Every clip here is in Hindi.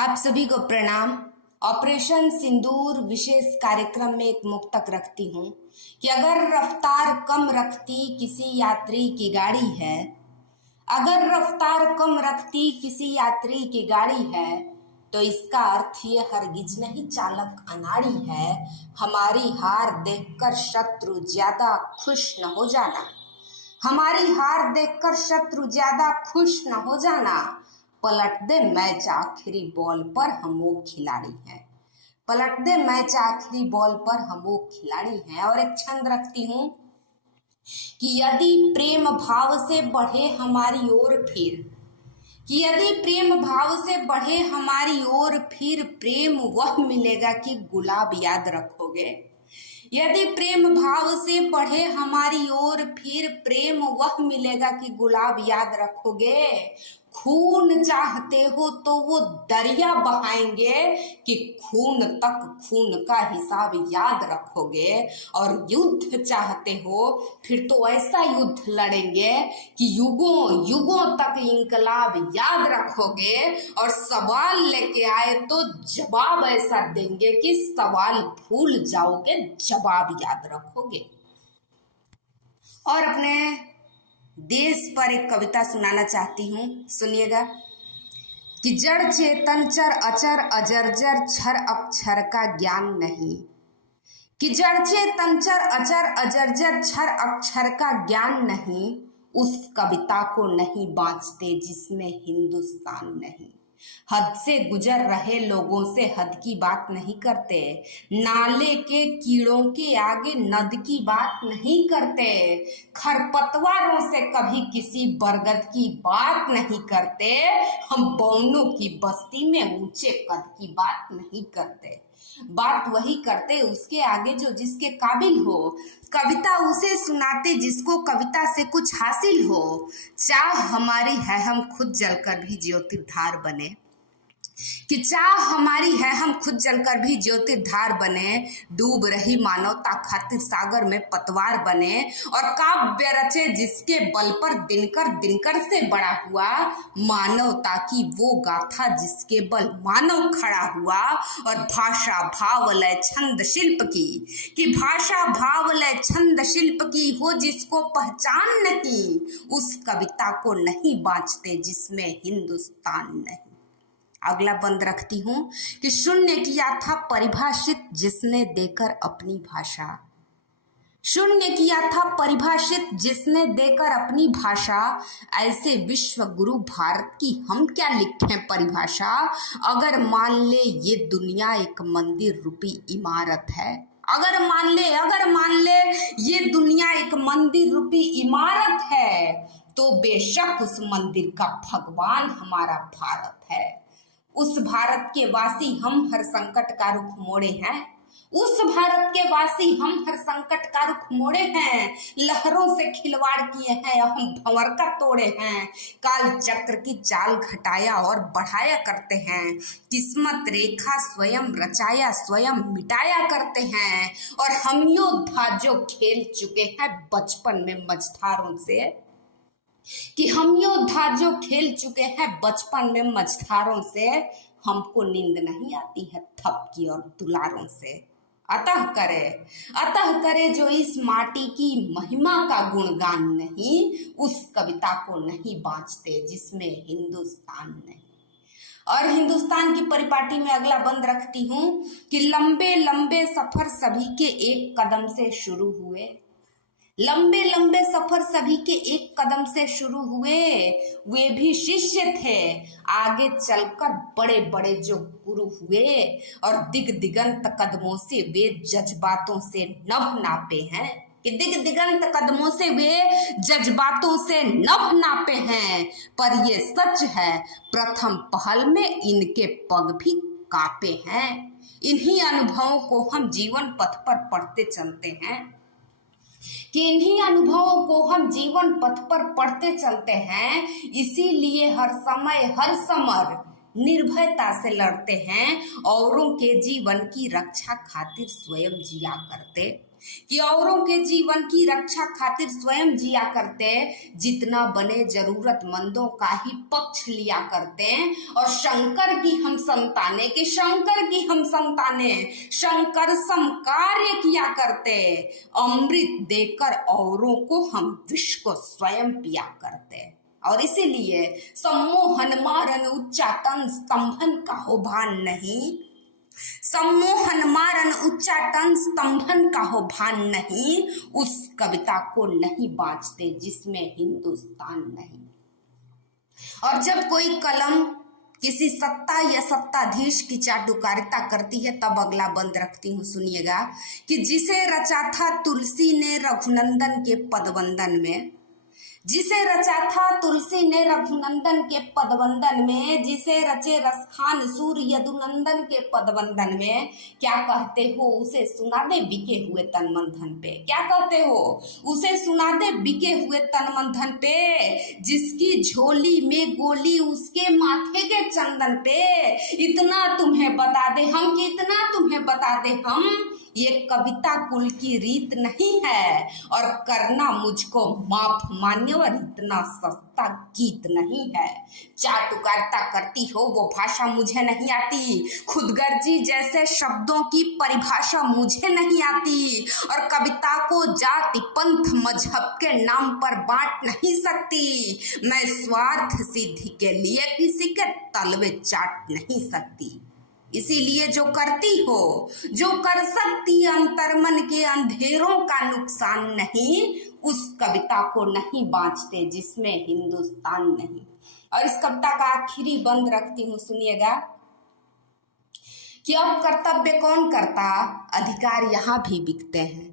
आप सभी को प्रणाम। ऑपरेशन सिंदूर विशेष कार्यक्रम में एक मुक्तक रखती हूँ कि अगर रफ्तार कम रखती किसी यात्री की गाड़ी है, अगर रफ्तार कम रखती किसी यात्री की गाड़ी है, तो इसका अर्थ ये हरगिज नहीं चालक अनाड़ी है। हमारी हार देखकर शत्रु ज्यादा खुश न हो जाना, हमारी हार देखकर शत्रु ज्यादा खुश न हो जाना। पलट दे मैच आखिरी बॉल पर, हम वो खिलाड़ी हैं। पलट दे मैच आखिरी बॉल पर, हम वो खिलाड़ी हैं। और एक छंद रखती हूँ कि यदि प्रेम भाव से बढ़े हमारी ओर फिर, कि यदि प्रेम भाव से बढ़े हमारी ओर फिर, प्रेम वह मिलेगा कि गुलाब याद रखोगे। यदि प्रेम भाव से बढ़े हमारी ओर फिर, प्रेम वह मिलेगा कि गुलाब याद रखोगे। खून चाहते हो तो वो दरिया बहाएंगे कि खून तक खून का हिसाब याद रखोगे। और युद्ध चाहते हो फिर तो ऐसा युद्ध लड़ेंगे कि युगों युगों तक इंकलाब याद रखोगे। और सवाल लेके आए तो जवाब ऐसा देंगे कि सवाल भूल जाओगे, जवाब याद रखोगे। और अपने देश पर एक कविता सुनाना चाहती हूँ, सुनिएगा कि जड़ चेतन चर अचर अजर्जर क्षर अक्षर का ज्ञान नहीं, कि जड़ चेतन चर अचर अजर्जर क्षर अक्षर का ज्ञान नहीं। उस कविता को नहीं बाँचते जिसमें हिंदुस्तान नहीं। हद से गुजर रहे लोगों से हद की बात नहीं करते, नाले के कीड़ों के आगे नद की बात नहीं करते, खरपतवारों से कभी किसी बरगद की बात नहीं करते, हम बौनों की बस्ती में ऊंचे कद की बात नहीं करते। बात वही करते उसके आगे जो जिसके काबिल हो, कविता उसे सुनाते जिसको कविता से कुछ हासिल हो। चाह हमारी है हम खुद जलकर भी ज्योतिर्धार बने, कि चाह हमारी है हम खुद जलकर भी ज्योतिर्धार बने। डूब रही मानवता खातिर सागर में पतवार बने, और काव्य रचे जिसके बल पर दिनकर दिनकर से बड़ा हुआ। मानवता की वो गाथा जिसके बल मानव खड़ा हुआ। और भाषा भाव लय छंद शिल्प की, कि भाषा भाव लय छंद शिल्प की हो जिसको पहचान नहीं, उस कविता को नहीं बाँचते जिसमें हिंदुस्तान नहीं। अगला बंद रखती हूँ कि शून्य किया था परिभाषित जिसने देकर अपनी भाषा, शून्य किया था परिभाषित जिसने देकर अपनी भाषा। ऐसे विश्व गुरु भारत की हम क्या लिखें परिभाषा। अगर मान ले ये दुनिया एक मंदिर रूपी इमारत है, अगर मान ले ये दुनिया एक मंदिर रूपी इमारत है, तो बेशक उस मंदिर का भगवान हमारा भारत है। उस भारत के वासी हम हर संकट का रुख मोड़े हैं, उस भारत के वासी हम हर संकट का रुख मोड़े हैं। लहरों से खिलवाड़ किए हैं हम भंवर का तोड़े हैं, काल चक्र की चाल घटाया और बढ़ाया करते हैं। किस्मत रेखा स्वयं रचाया स्वयं मिटाया करते हैं। और हम योद्धा जो खेल चुके हैं बचपन में मझधारों से, कि हम योद्धा जो खेल चुके हैं बचपन में मझधारों से, हमको नींद नहीं आती है थपकी और दुलारों से। अतः करे जो इस माटी की महिमा का गुणगान नहीं, उस कविता को नहीं बाँचते जिसमें हिंदुस्तान नहीं। और हिंदुस्तान की परिपाटी में अगला बंद रखती हूँ कि लंबे लंबे सफर सभी के एक कदम से शुरू हुए, लंबे लंबे सफर सभी के एक कदम से शुरू हुए। वे भी शिष्य थे आगे चलकर बड़े बड़े जो गुरु हुए। और दिग दिगंत कदमों से वे जज्बातों से नभ नापे हैं, कि दिग दिगंत कदमों से वे जज्बातों से नभ नापे हैं। पर ये सच है प्रथम पहल में इनके पग भी कांपे हैं। इन्हीं अनुभवों को हम जीवन पथ पर पढ़ते चलते हैं, कि इन्हीं अनुभवों को हम जीवन पथ पर पढ़ते चलते हैं। इसीलिए हर समय हर समर निर्भयता से लड़ते हैं, औरों के जीवन की रक्षा खातिर स्वयं जिया करते। कि औरों के जीवन की रक्षा खातिर स्वयं जिया करते, जितना बने जरूरतमंदों का ही पक्ष लिया करते, और शंकर की हम संतानें शंकर सम कार्य किया करते, अमृत देकर औरों को हम विष को स्वयं पिया करते। और इसीलिए सम्मोहन मारन उच्चाटन स्तंभन का हो भान नहीं, सम्मोहन मारन उच्चाटन स्तंभन का हो भान नहीं, उस कविता को नहीं बाँचते जिसमें हिंदुस्तान नहीं। और जब कोई कलम किसी सत्ता या सत्ताधीश की चाटुकारिता करती है तब अगला बंद रखती हूँ, सुनिएगा, कि जिसे रचा था तुलसी ने रघुनंदन के पदवंदन में, जिसे रचा था तुलसी ने रघुनंदन के पदवंदन में, जिसे रचे रसखान सूर्य यदुनंदन के पदवंदन में, क्या कहते हो उसे सुना दे बिके हुए तन मन धन पे, क्या कहते हो उसे सुना दे बिके हुए तन मन धन पे, जिसकी झोली में गोली उसके माथे के चंदन पे, इतना तुम्हें बता दे हम, कि इतना तुम्हें बता दे हम, ये कविता कुल की रीत नहीं है, और करना मुझको माफ मान्यवर इतना सस्ता गीत नहीं है। चाटुकारिता करती हो वो भाषा मुझे नहीं आती, खुदगर्जी जैसे शब्दों की परिभाषा मुझे नहीं आती, और कविता को जाति पंथ मजहब के नाम पर बांट नहीं सकती, मैं स्वार्थ सिद्धि के लिए किसी के तलवे चाट नहीं सकती। इसीलिए जो करती हो, जो कर सकती अंतर्मन के अंधेरों का नुकसान नहीं, उस कविता को नहीं बाँचते जिसमें हिंदुस्तान नहीं। और इस कविता का आखिरी बंद रखती हूँ, सुनिएगा, कि अब कर्तव्य कौन करता, अधिकार यहाँ भी बिकते हैं।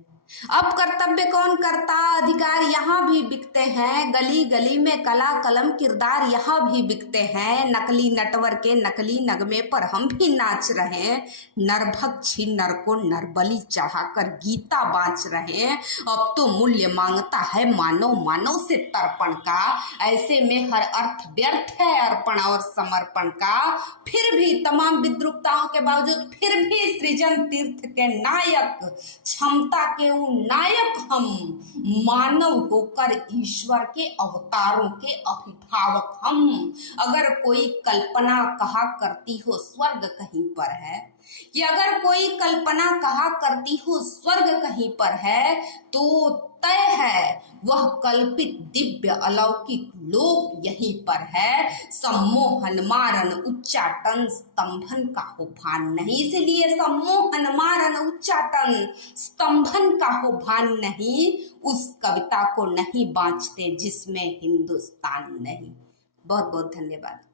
अब कर्तव्य कौन करता, अधिकार यहाँ भी बिकते हैं, गली गली में कला कलम किरदार यहाँ भी बिकते हैं, नकली नटवर के नकली नगमे पर हम भी नाच रहे हैं, नरभक्षी नर को नरबली चढ़ाकर गीता बाँच रहे हैं, अब तो मूल्य मांगता है मानव मानव से तर्पण का, ऐसे में हर अर्थ व्यर्थ है अर्पण और समर्पण का, फिर भी तमाम विद्रूपताओं के बावजूद फिर भी सृजन तीर्थ के नायक, क्षमता के नायक हम, मानव होकर ईश्वर के अवतारों के अभिभावक हम। अगर कोई कल्पना कहा करती हो स्वर्ग कहीं पर है, कि अगर कोई कल्पना कहा करती हो स्वर्ग कहीं पर है, तो तय है वह कल्पित दिव्य अलौकिक लोक यहीं पर है, सम्मोहन मारन उच्चाटन स्तंभन का हो भान नहीं। इसलिए सम्मोहन मारन उच्चाटन स्तंभन का हो भान नहीं, उस कविता को नहीं बाँचते जिसमें हिंदुस्तान नहीं। बहुत बहुत धन्यवाद।